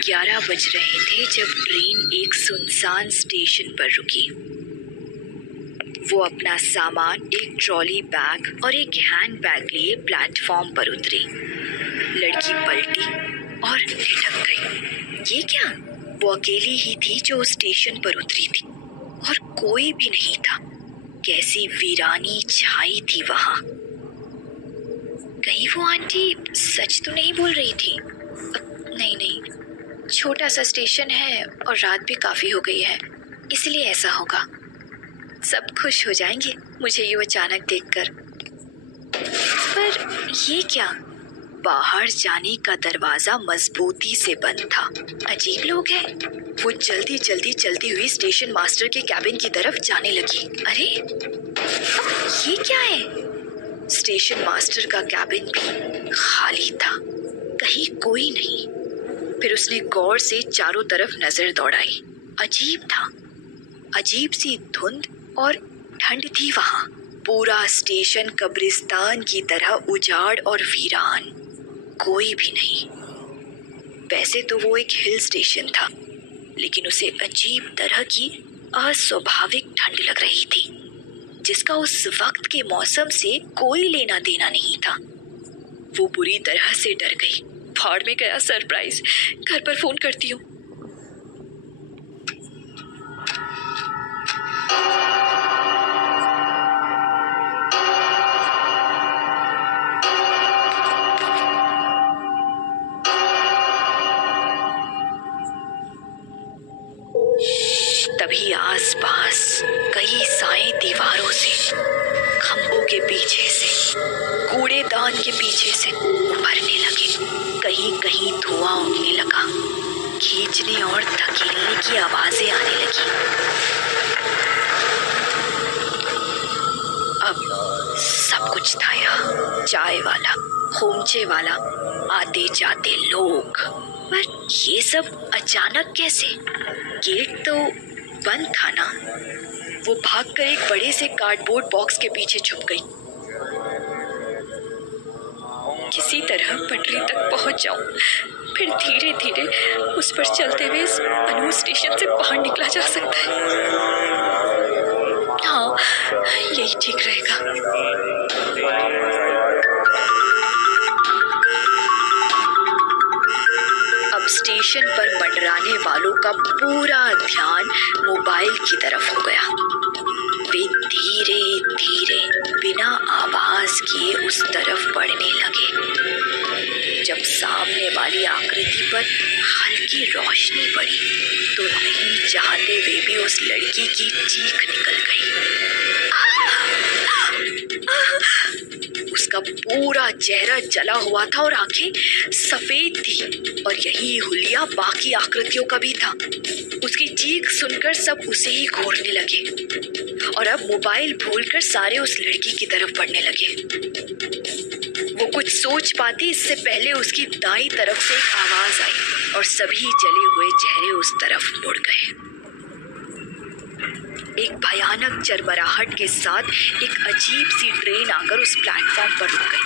11 बज रहे थे जब ट्रेन एक सुनसान स्टेशन पर रुकी। वो अपना सामान, एक ट्रॉली बैग और एक हैंड बैग लिए प्लेटफॉर्म पर उतरी। लड़की पलटी और ठिठक गई। ये क्या? वो अकेली ही थी जो स्टेशन पर उतरी थी और कोई भी नहीं था। कैसी वीरानी छाई थी वहां। कहीं वो आंटी सच तो नहीं बोल रही थी? नहीं, छोटा सा स्टेशन है और रात भी काफी हो गई है, इसलिए ऐसा होगा। सब खुश हो जाएंगे मुझे यूं अचानक देखकर। पर ये क्या? बाहर जाने का दरवाजा मजबूती से बंद था। अजीब लोग हैं। वो जल्दी जल्दी चलती हुई स्टेशन मास्टर के कैबिन की तरफ जाने लगी। अरे ये क्या है? स्टेशन मास्टर का कैबिन भी खाली था, कहीं कोई नहीं। फिर उसने गौर से चारों तरफ नजर दौड़ाई। अजीब था, अजीब सी धुंध और ठंड थी वहां। पूरा स्टेशन कब्रिस्तान की तरह उजाड़ और वीरान, कोई भी नहीं। वैसे तो वो एक हिल स्टेशन था, लेकिन उसे अजीब तरह की अस्वाभाविक ठंड लग रही थी, जिसका उस वक्त के मौसम से कोई लेना देना नहीं था। वो बुरी तरह से डर गई। भाड़ में गया सरप्राइज, घर पर फोन करती हूँ। तभी आसपास कई साए दीवारों से, खंभों के पीछे से, कूड़ेदान के पीछे से उभरने लगे। कहीं कहीं धुआं उठने लगा। खींचने और धकेलने की आवाजें आने लगी। अब सब कुछ था यहाँ। चाय वाला, खोमचे वाला, आते जाते लोग। पर ये सब अचानक कैसे? गेट तो बंद था ना। वो भागकर एक बड़े से कार्डबोर्ड बॉक्स के पीछे छुप गई। किसी तरह पटरी तक पहुंच जाऊं, फिर धीरे धीरे उस पर चलते हुए इस अनूर स्टेशन से बाहर निकला जा सकता है। हाँ, यही ठीक रहेगा। अब स्टेशन पर मंडराने वालों का पूरा ध्यान मोबाइल की तरफ हो गया। वे धीरे धीरे बिना आवाज किए उस तरफ बढ़ने लगे। जब सामने वाली आकृति पर हल्की रोशनी पड़ी तो नहीं चाहते हुए भी उस लड़की की चीख निकल गई। उसका पूरा चेहरा जला हुआ था और आंखें सफेद थी, और यही हुलिया बाकी आकृतियों का भी था। उसकी चीख सुनकर सब उसे ही घूरने लगे और अब मोबाइल भूलकर सारे उस लड़की की तरफ बढ़ने लगे। वो कुछ सोच पाती इससे पहले उसकी दाईं तरफ से एक आवाज आई और सभी जले हुए चेहरे उस तरफ मुड़ गए। एक भयानक चरमराहट के साथ एक अजीब सी ट्रेन आकर उस प्लेटफॉर्म पर रुक गई।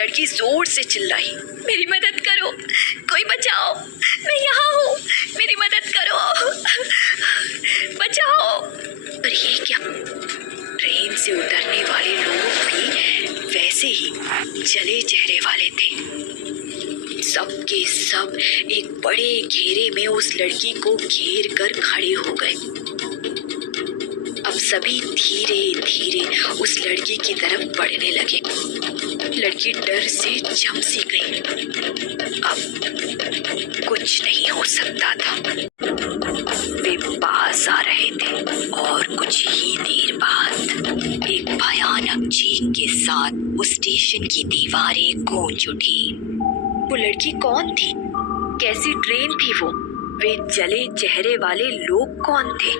लड़की जोर से चिल्लाई, मेरी मदद करो, कोई बचाओ, मैं यहाँ हूँ, मेरी मदद करो, बचाओ। पर ये क्या? ट्रेन से उतरने वाले लोग भी वैसे ही जले चेहरे वाले थे। सब के सब एक बड़े घेरे में उस लड़की को घेर कर खड़े हो गए। अब सभी धीरे धीरे उस लड़की की तरफ बढ़ने लगे। लड़की डर से झमसी गई। अब कुछ नहीं हो सकता था। वे पास आ रहे थे और कुछ ही देर बाद एक भयानक चीख के साथ उस स्टेशन की दीवारें गूंज उठी। वो लड़की कौन थी? कैसी ट्रेन थी वो? वे जले चेहरे वाले लोग कौन थे?